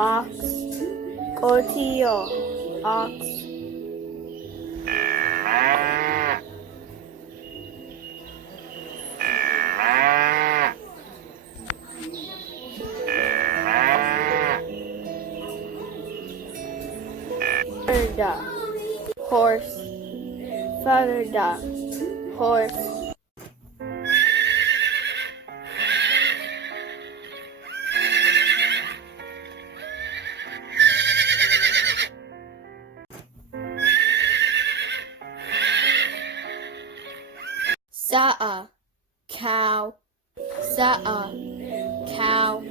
ox. Qootiyyoo, ox. Farda, horse. Farda, horse. Sa'a, cow. Sa'a, cow.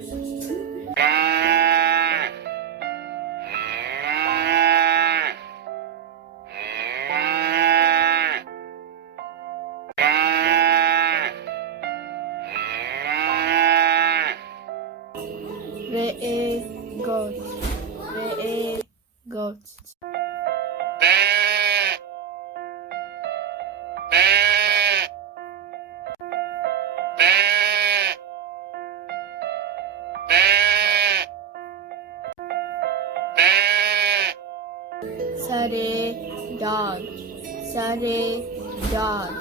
Re'ee, goat. Re'ee, goat. Saree, dog. Saree, dog.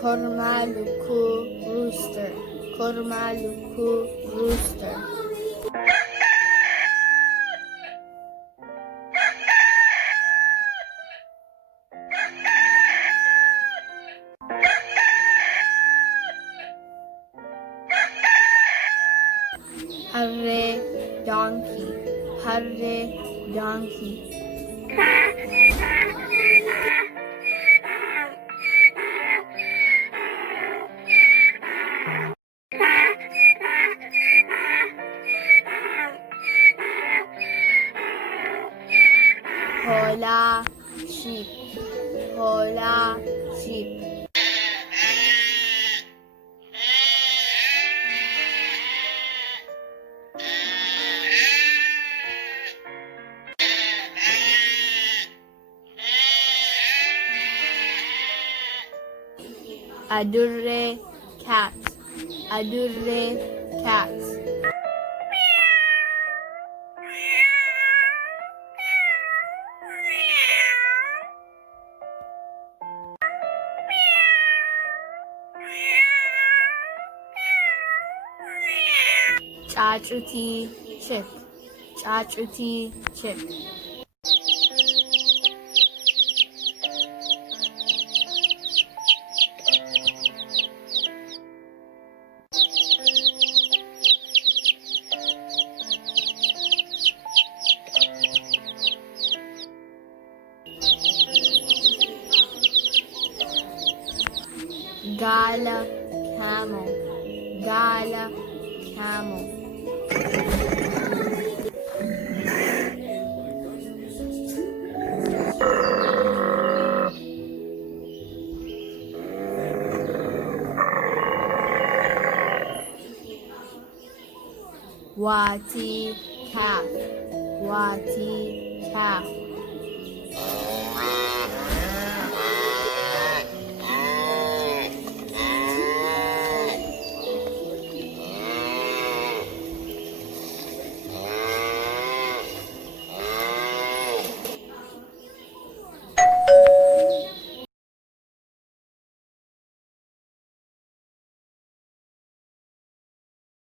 Kormaa, lukkuu, rooster. Kormaa, lukkuu, rooster. Harree, donkey. Harree, donkey. Hoolaa, sheep. Hoolaa, sheep. Adurree, cat. Adurree, cat. Caacutii, chick. Caacutii, chick. Gaala, camel. Gaala, camel. Waatii, calf. Waatii, calf.